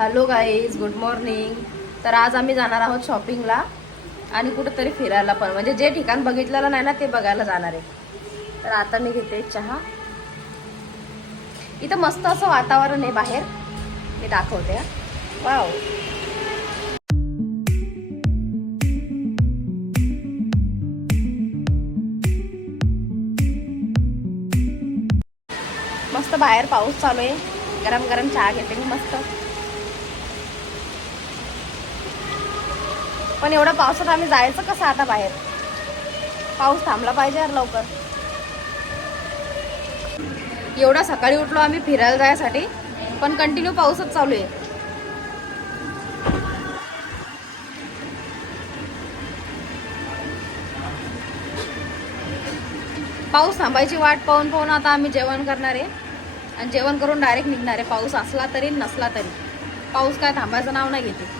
Hello guys good morning. तर आज आम्ही जाणार आहोत शॉपिंगला आणि कुठंतरी फिरायला पण. म्हणजे जे ठिकाण बघितलेलं नाही ना ते बघायला जाणार आहे. तर आता मी घेते चहा. इथं मस्त असं वातावरण आहे बाहेर. मी दाखवते वाव. मस्त बाहेर पाऊस चालू आहे. गरम गरम चहा घेते मी मस्त. पण एवढ्या पावसात आम्ही जायचं कसं आता बाहेर? पाऊस थांबला पाहिजे यार लवकर. एवढा सकाळी उठलो आम्ही फिरायला जायसाठी पण कंटिन्यू पाऊसच चालू आहे. पाऊस थांबायची वाट पाहून पाहून आता आम्ही जेवण करणार आहे. आणि जेवण करून डायरेक्ट निघणार आहे. पाऊस असला तरी नसला तरी. पाऊस काय थांबायचं नाव नाही घेते.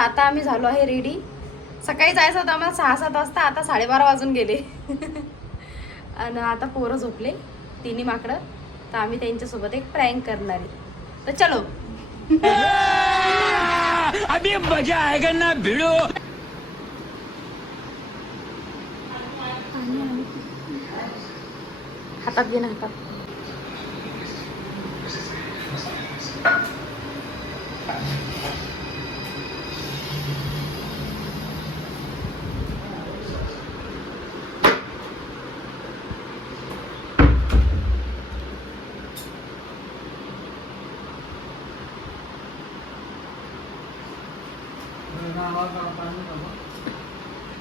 आता आम्ही झालो आहे रेडी सकाळी जायचं होतं आम्हाला सहा सात वाजता आता साडेबारा वाजून गेले. आणि आता पोरं झोपले तिन्ही माकडं. तर आम्ही त्यांच्यासोबत एक प्रँक करणार आहे. तर चलो. अभी मजा आएगा ना भिड़ो। हातात घे ना हातात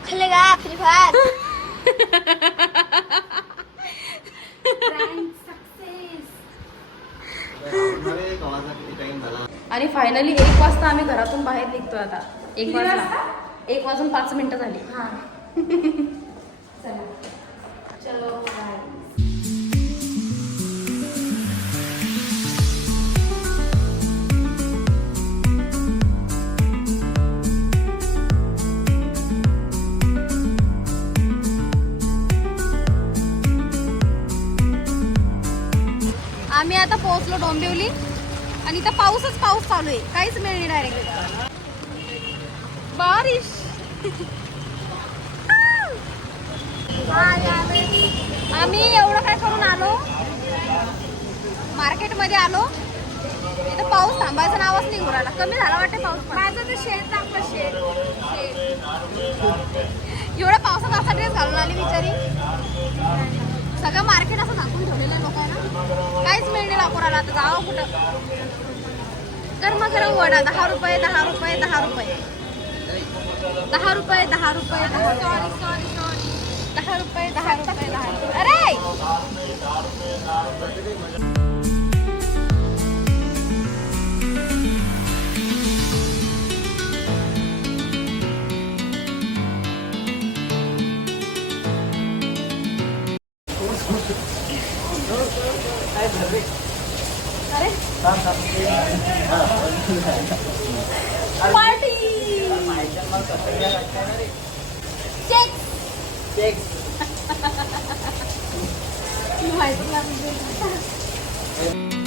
खेलेगा फ्री फायर आणि फायनली एक वाजता आम्ही घरातून बाहेर निघतोय आता. एक वाजता? एक वाजून पाच मिनिटं झाली. चलो. आम्ही आता पोहोचलो डोंबिवली. आणि इथं पाऊसच पाऊस चालू आहे. काहीच मिळ नाही डायरेक्ट बारिश. आम्ही एवढं काय करून आलो? मार्केटमध्ये आलो. इथं पाऊस थांबायचं नावच नाही राहिला कमी झाला वाटतं पाऊस माझं तर शेड टाकलं शेड एवढ्या पावसात असा ड्रेस घालून आली बिचारी. सगळं मार्केट असं झाकून ठेवलेलं लोकांना. काहीच मिळ नाही वापरायला आता जावं कुठं? गरम गरम वडा दहा रुपये दहा रुपये दहा रुपये. दहा रुपये दहा रुपये दहा सॉरी सॉरी सॉरी दहा रुपये दहा रुपये दहा रुपये. अरे! अरे! Party! Check! Check! Lumayan lang din.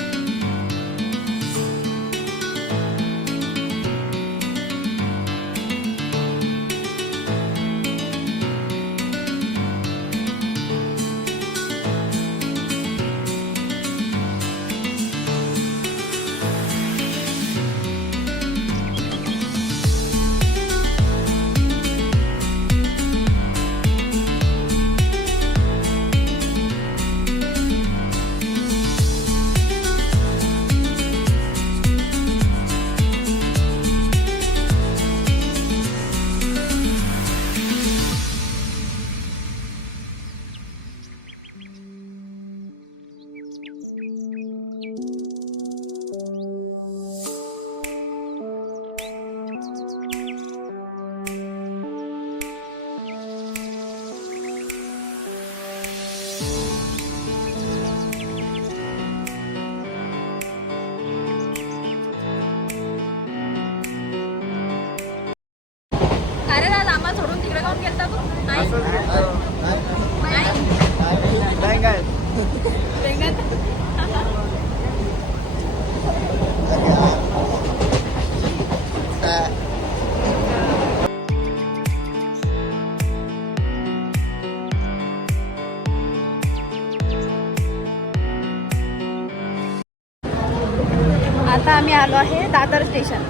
माहिती नाही दादर स्टेशन.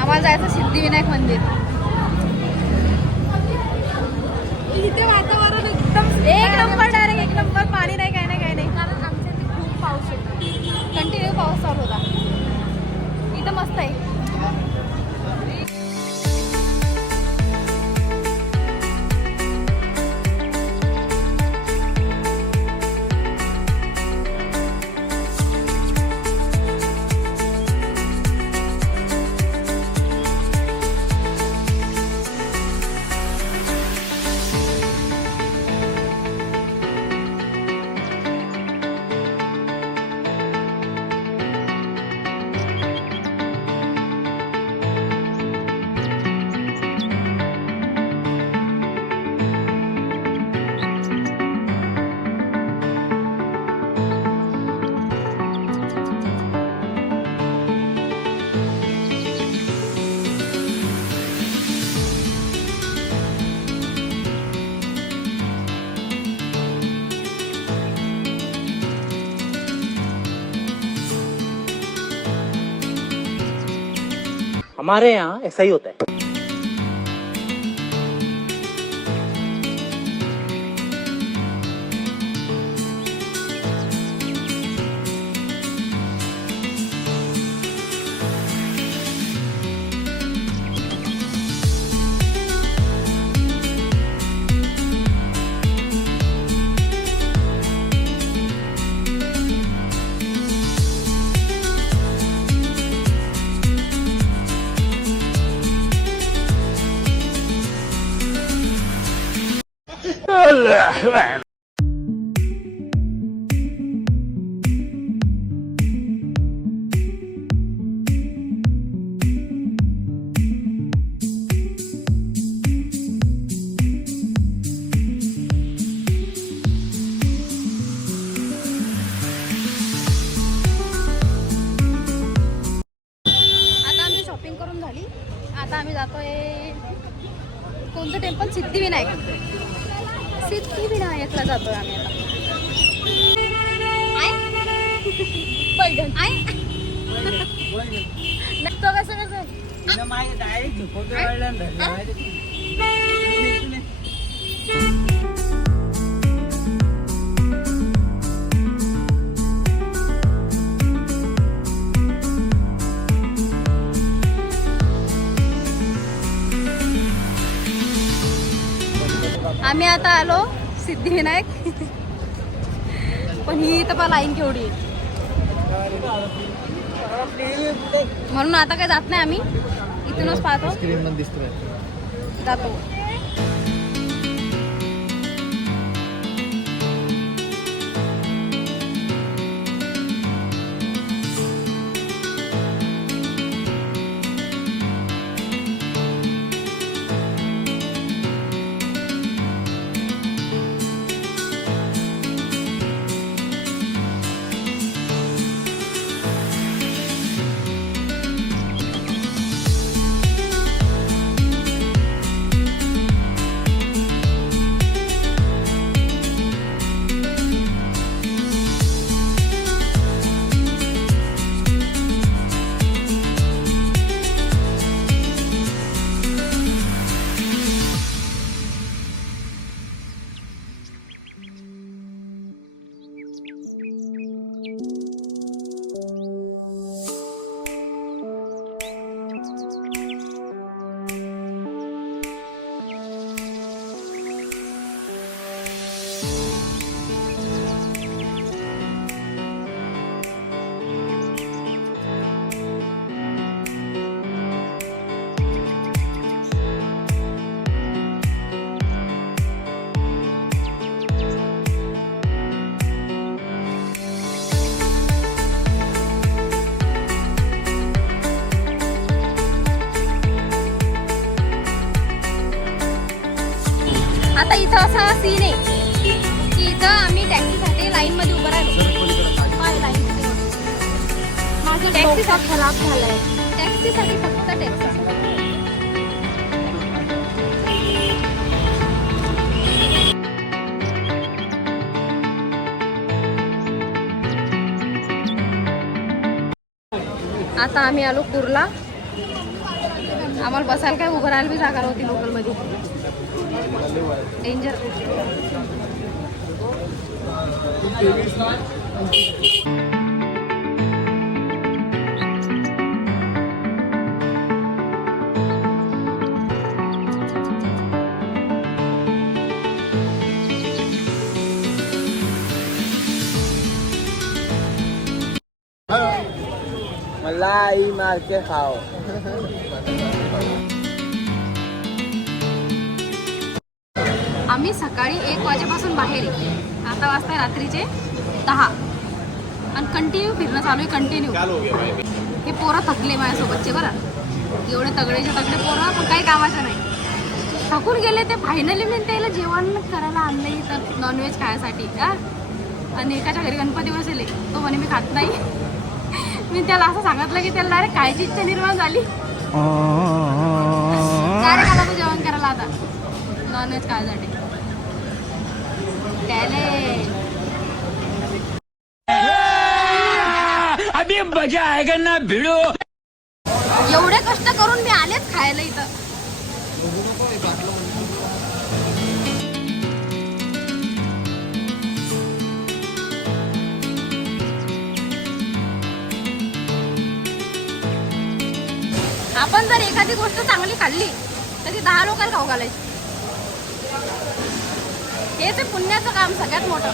आम्हाला जायचं सिद्धिविनायक मंदिर. इथे वातावरण एकदम एक नंबर डायरेक्ट एक नंबर पाणी नाही काय नाही काय नाही. कारण आमच्या इथे खूप पाऊस होता कंटिन्यू पाऊस चालू होता. इथं मस्त आहे. हमारे यहाँ ऐसा ही होता है। तो कसं कसं? आम्ही आता आलो सिद्धिविनायक. पण ही इथं पण लाईन केवढी म्हणून आता काय जात नाही आम्ही. इथूनच पाहतो. जातो. आता इथं असा सीन आहे. की इथं आम्ही टॅक्सीसाठी लाईन मध्ये उभं राहिलो. पाय लाईन माझं टॅक्सी खराब झालाय. टॅक्सीसाठी फक्त टॅक्सी आता आम्ही आलो कुर्ला. आम्हाला बसायला काय उभं राहायला बी जागा नव्हती लोकलमध्ये डेंजर मलाई मार के खाओ आम्ही सकाळी एक वाजेपासून बाहेर आहे आता वाजता रात्रीचे दहा. आणि कंटिन्यू फिरणं चालू आहे कंटिन्यू हे पोरं थकले माझ्यासोबतचे बरं. एवढे तगडेचे तगडे पोरं पण काही कामाचे नाही. थकून गेले ते फायनली मी त्याला जेवण करायला आणलं इथं नॉनव्हेज खायसाठी. का आणि एकाच्या घरी गणपती बसले. तो म्हणे मी खात नाही. मी त्याला असं सांगितलं की त्याला डायरेक्ट खायची इच्छा निर्माण झाली. डायरेक्ट आला तो जेवण करायला आता. नॉनव्हेज खायसाठी. अभी मजा आएगा ना भिड़ो। एवढे कष्ट करून मी आलेच खायला इथं. आपण जर एखादी गोष्ट चांगली खाल्ली तर ती दहा लोकांना खाऊ घालायची. हे ते पुण्याचं काम सगळ्यात मोठं.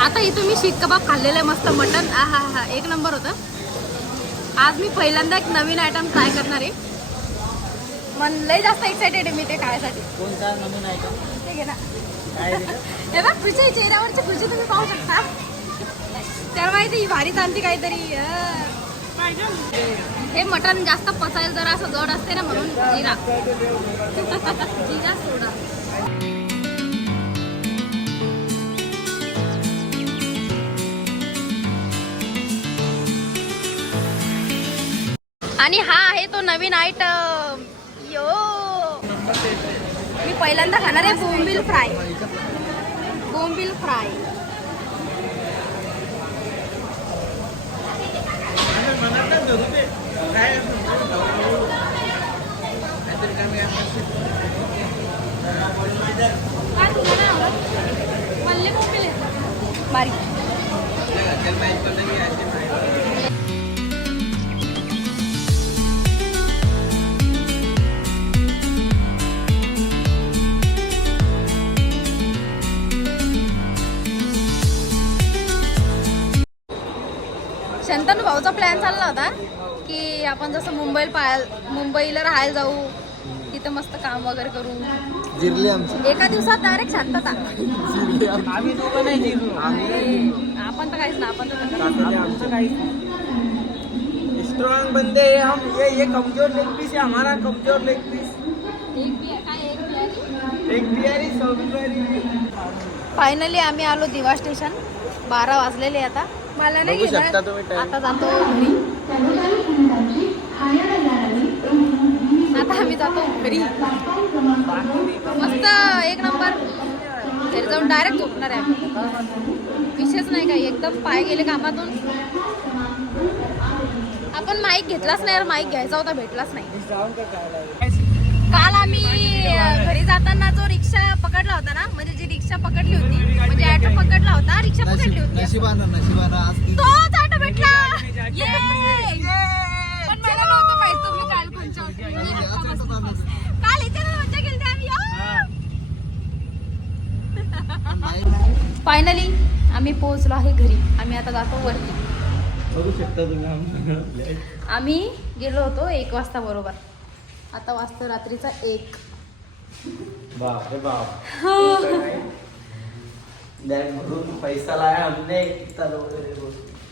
आता इथं मी शीख कबाब खाल्लेलं आहे मस्त मटन हा हा हा एक नंबर होतं. आज मी पहिल्यांदा एक नवीन आयटम ट्राय करणार आहे. मन लय जास्त एक्सायटेड आहे मी ते खायसाठी. कोणता नवीन आयटम ते घे ना? हे बघ चेहऱ्यावरची खुशी तुम्ही पाहू शकता. त्याला माहिती ही भारी चालती काहीतरी. अं. हे मटण जास्त पचायला जरा असं जड असते ना म्हणून जिरा. जिरा सोडा. आणि हा आहे तो नवीन आयटम यो. मी पहिल्यांदा खाणार आहे बोंबील फ्राय. बोंबील फ्राय. काय तुला बारीक. शंतनू भाऊचा प्लॅन चालला होता. की आपण जसं मुंबईला पाहायला मुंबईला राहायला जाऊ तिथं मस्त काम वगैरे करू. जिरली आमची. एका दिवसात डायरेक्ट शांतता. आम्ही दोघं नाही जिरलो. आपण तर काहीच ना आपण तर तसंच. आमचं काही स्ट्रॉन्ग बंदे हम ये ये कमजोर लेग पीस है हमारा कमजोर लेग पीस एक बिहारी फायनली आम्ही आलो दिवा स्टेशन बारा वाजलेले आता. मला नाही. शकता तुम्ही. आता जातो घरी. आता आम्ही जातो घरी. मस्त एक नंबर. घरी जाऊन डायरेक्ट झोपणार आहे. विशेष नाही काही एकदम पाय गेले कामातून. आपण माईक घेतलाच नाही माईक घ्यायचा होता भेटलाच नाही. काल आम्ही घरी जाताना जो रिक्षा पकडला होता ना म्हणजे जी रिक्षा पकडली होती म्हणजे ऑटो पकडला होता रिक्षा पकडली होती. नशिबानं नशिबानं आज ती तोच ऑटो भेटला! Yay! पण मला नव्हतं माहीत तुम्ही काल कोणच्या होते. मी आता बसली. काल इथे ना मज्जा केली आम्ही. फायनली आम्ही पोहोचलो आहे घरी. आम्ही आता जातो वरती. बघू शकता तुम्ही आम्ही गेलो होतो एक वाजता बरोबर. आता वाजता रात्रीचा एक. बाप. रे बाप बॅग भरून पैसा लाया हमने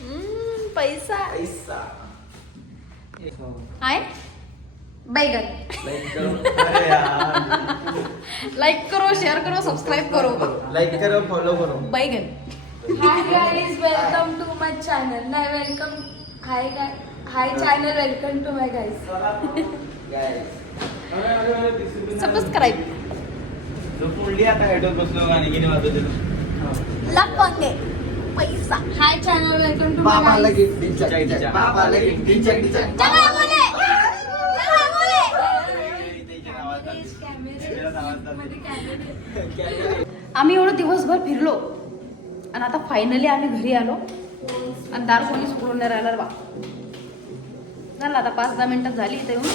हम्म, पैसा. पैसा. आहे बैगन लाइक करो. अरे यार. लाईक करो शेअर करो सबस्क्राईब करो. लाइक करो फॉलो करो. बैगन hi guys welcome to my channel नाही welcome hi hi channel welcome to my guys subscribe लपंगे पैसा हाय चॅनल वेलकम टू आम्ही एवढं दिवसभर फिरलो. आणि आता फायनली आम्ही घरी आलो. आणि दार कोणीच उघडून नाही राहिला रे बा. झालं आता पाच दहा मिनिटात झाली इथे येऊन.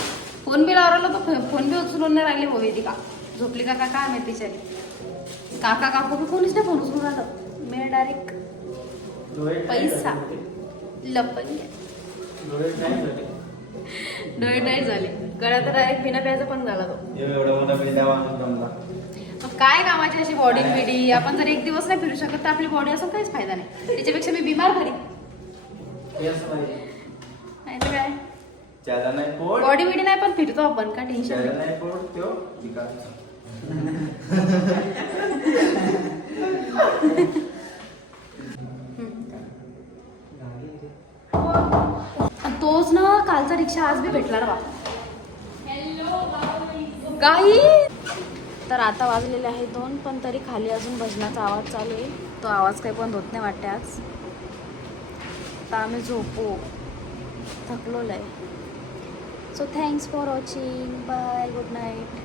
फोन बी लावला तो फोन बी उचलून नाही राहिली होती का झोपली का का काय माहिती बिचारी काका काकू बी कोणीच नाही फोन उचलून राहिलं. मी डायरेक्ट पैसा. लपन डोळे डाईट झाले? गळ्यात डायरेक्ट बिना प्यायचा पण झाला तो. काय कामाची अशी बॉडी बिडी? आपण जर एक दिवस नाही फिरू शकत तर आपली बॉडी असं काहीच फायदा नाही. त्याच्यापेक्षा मी बिमार भरी. नाही तर काय? ज्यादा नाही पोट बॉडी बिडी नाही पण फिरतो आपण का टेन्शन ज्यादा नाही. पोट त्यो विकास. तोच ना कालचा रिक्षा आज बी भेटला ना बा. काही तर आता वाजलेले आहे दोन पण तरी खाली अजून भजनाचा आवाज चालू आहे. तो आवाज काही बंद होत नाही वाटते आज. आता आम्ही झोपू. थकलोलं आहे So thanks for watching. Bye. Good night.